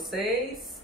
vocês?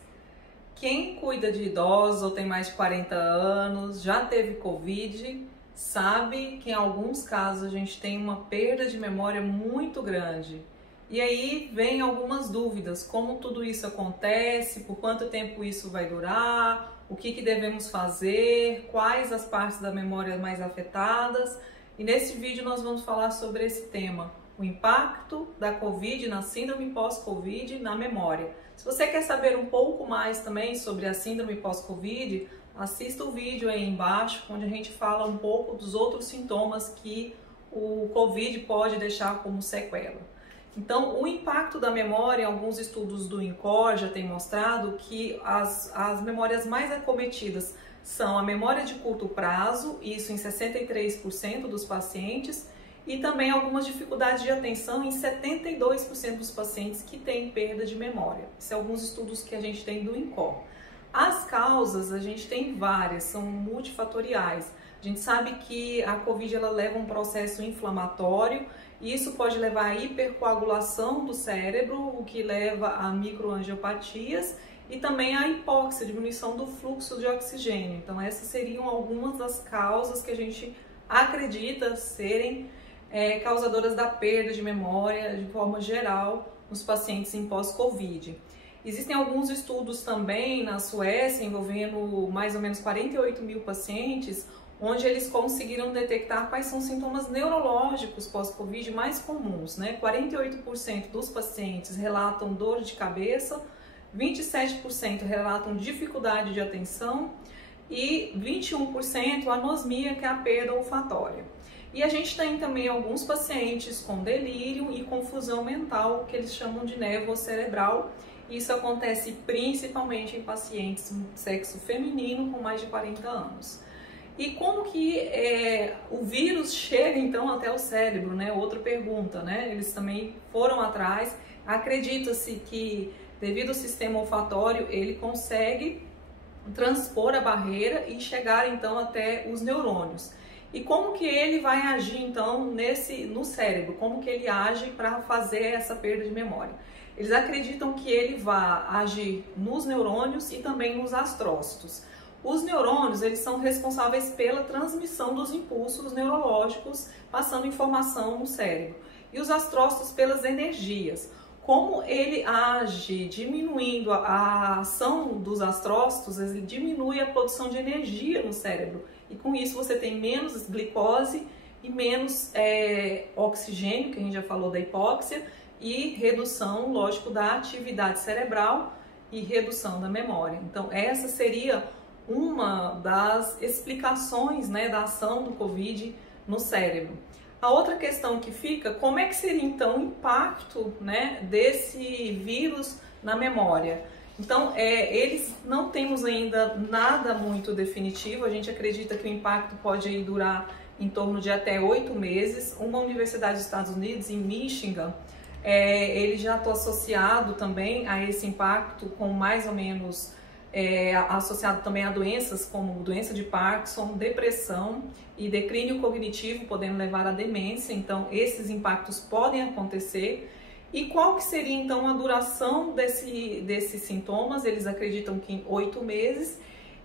Quem cuida de idosos ou tem mais de 40 anos, já teve Covid, sabe que em alguns casos a gente tem uma perda de memória muito grande. E aí vem algumas dúvidas, como tudo isso acontece, por quanto tempo isso vai durar, o que devemos fazer, quais as partes da memória mais afetadas. E nesse vídeo nós vamos falar sobre esse tema, o impacto da Covid, na síndrome pós-Covid, na memória. Se você quer saber um pouco mais também sobre a síndrome pós-Covid, assista o vídeo aí embaixo, onde a gente fala um pouco dos outros sintomas que o Covid pode deixar como sequela. Então, o impacto da memória, alguns estudos do INCOR já têm mostrado que as memórias mais acometidas são a memória de curto prazo, isso em 63% dos pacientes, e também algumas dificuldades de atenção em 72% dos pacientes que têm perda de memória. Isso é alguns estudos que a gente tem do INCOR. As causas, a gente tem várias, são multifatoriais. A gente sabe que a Covid ela leva um processo inflamatório, e isso pode levar à hipercoagulação do cérebro, o que leva a microangiopatias e também à hipóxia, diminuição do fluxo de oxigênio. Então essas seriam algumas das causas que a gente acredita serem causadoras da perda de memória de forma geral nos pacientes em pós-Covid. Existem alguns estudos também na Suécia envolvendo mais ou menos 48 mil pacientes, onde eles conseguiram detectar quais são os sintomas neurológicos pós-Covid mais comuns, né? 48% dos pacientes relatam dor de cabeça, 27% relatam dificuldade de atenção e 21% anosmia, que é a perda olfatória. E a gente tem também alguns pacientes com delírio e confusão mental, que eles chamam de névoa cerebral. Isso acontece principalmente em pacientes do sexo feminino com mais de 40 anos. E como que o vírus chega então até o cérebro, né? Outra pergunta, né? Eles também foram atrás. Acredita-se que devido ao sistema olfatório ele consegue transpor a barreira e chegar então até os neurônios. E como que ele vai agir então no cérebro? Como que ele age para fazer essa perda de memória? Eles acreditam que ele vai agir nos neurônios e também nos astrócitos. Os neurônios, eles são responsáveis pela transmissão dos impulsos neurológicos, passando informação no cérebro. E os astrócitos pelas energias. Como ele age diminuindo a ação dos astrócitos, ele diminui a produção de energia no cérebro. E com isso você tem menos glicose e menos oxigênio, que a gente já falou da hipóxia, e redução, lógico, da atividade cerebral e redução da memória. Então essa seria uma das explicações, né, da ação do Covid no cérebro. A outra questão que fica, como é que seria então o impacto, né, desse vírus na memória? Então, eles não temos ainda nada muito definitivo, a gente acredita que o impacto pode aí durar em torno de até 8 meses. Uma universidade dos Estados Unidos, em Michigan, ele já está associado também a esse impacto com mais ou menos associado também a doenças como doença de Parkinson, depressão e declínio cognitivo, podendo levar à demência. Então esses impactos podem acontecer. E qual que seria então a duração desses sintomas? Eles acreditam que em 8 meses.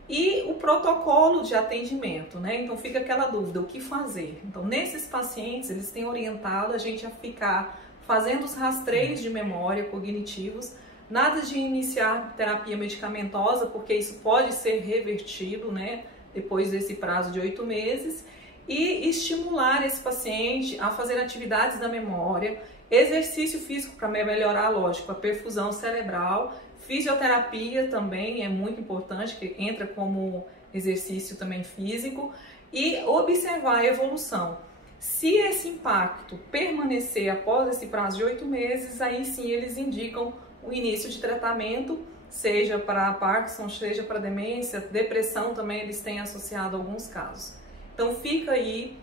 E o protocolo de atendimento, né? Então fica aquela dúvida, o que fazer? Então nesses pacientes eles têm orientado a gente a ficar fazendo os rastreios de memória cognitivos. Nada de iniciar terapia medicamentosa, porque isso pode ser revertido, né, depois desse prazo de 8 meses. E estimular esse paciente a fazer atividades da memória, exercício físico para melhorar, lógico, a perfusão cerebral, fisioterapia também é muito importante, que entra como exercício também físico, e observar a evolução. Se esse impacto permanecer após esse prazo de 8 meses, aí sim eles indicam o início de tratamento, seja para Parkinson, seja para demência, depressão também eles têm associado alguns casos. Então fica aí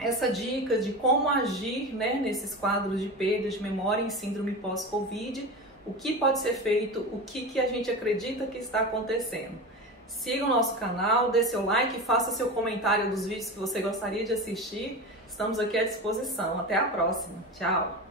essa dica de como agir, né, nesses quadros de perda de memória em síndrome pós-Covid, o que pode ser feito, o que a gente acredita que está acontecendo. Siga o nosso canal, dê seu like, faça seu comentário dos vídeos que você gostaria de assistir. Estamos aqui à disposição. Até a próxima. Tchau!